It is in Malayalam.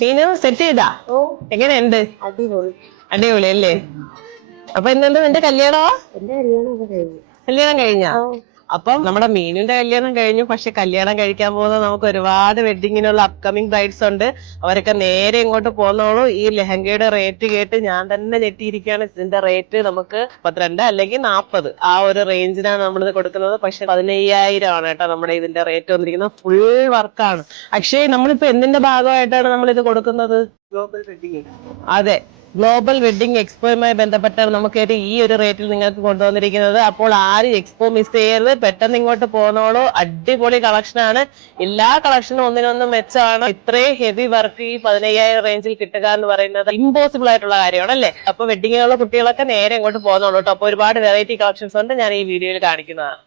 മീനു സെറ്റ് ചെയ്താ എങ്ങനെയുണ്ട്? അടിപൊളി അല്ലേ? അപ്പൊ ഇന്നെന്താ നിന്റെ കല്യാണമാ? കല്യാണം കഴിഞ്ഞാ? അപ്പം നമ്മുടെ മീനിന്റെ കല്യാണം കഴിഞ്ഞു. പക്ഷെ കല്യാണം കഴിക്കാൻ പോകുന്ന നമുക്ക് ഒരുപാട് വെഡിങ്ങിനുള്ള അപ്കമിങ് ബ്രൈഡ്സ് ഉണ്ട്. അവരൊക്കെ നേരെ ഇങ്ങോട്ട് പോന്നോളൂ. ഈ ലെഹങ്കയുടെ റേറ്റ് കേട്ട് ഞാൻ തന്നെ ഞെട്ടിയിരിക്കുകയാണ്. ഇതിന്റെ റേറ്റ് നമുക്ക് 32 അല്ലെങ്കിൽ 40 ആ ഒരു റേഞ്ചിനാണ് നമ്മളിത് കൊടുക്കുന്നത്. പക്ഷെ 15,000 ആണ് കേട്ടോ നമ്മുടെ ഇതിന്റെ റേറ്റ് വന്നിരിക്കുന്നത്. ഫുൾ വർക്കാണ്. പക്ഷേ നമ്മളിപ്പോ എന്തിന്റെ ഭാഗമായിട്ടാണ് നമ്മൾ ഇത് കൊടുക്കുന്നത്? അതെ, ഗ്ലോബൽ വെഡിങ് എക്സ്പോയുമായി ബന്ധപ്പെട്ടാണ് നമുക്ക് ഈ ഒരു റേറ്റിൽ നിങ്ങൾക്ക് കൊണ്ടുവന്നിരിക്കുന്നത്. അപ്പോൾ ആരും എക്സ്പോ മിസ് ചെയ്യരുത്, പെട്ടെന്ന് ഇങ്ങോട്ട് പോന്നോളൂ. അടിപൊളി കളക്ഷനാണ്. എല്ലാ കളക്ഷനും ഒന്നിനൊന്നും മെച്ചമാണ്. ഇത്രയും ഹെവി വർക്ക് ഈ 15,000 റേഞ്ചിൽ കിട്ടുക എന്ന് പറയുന്നത് ഇമ്പോസിബിൾ ആയിട്ടുള്ള കാര്യമാണ് അല്ലേ? അപ്പൊ വെഡിങ്ങിനുള്ള കുട്ടികളൊക്കെ നേരെ ഇങ്ങോട്ട് പോന്നോളൂ കേട്ടോ. അപ്പൊ ഒരുപാട് വെറൈറ്റി കളക്ഷൻസ് ഉണ്ട്, ഞാൻ ഈ വീഡിയോയിൽ കാണിക്കുന്നതാണ്.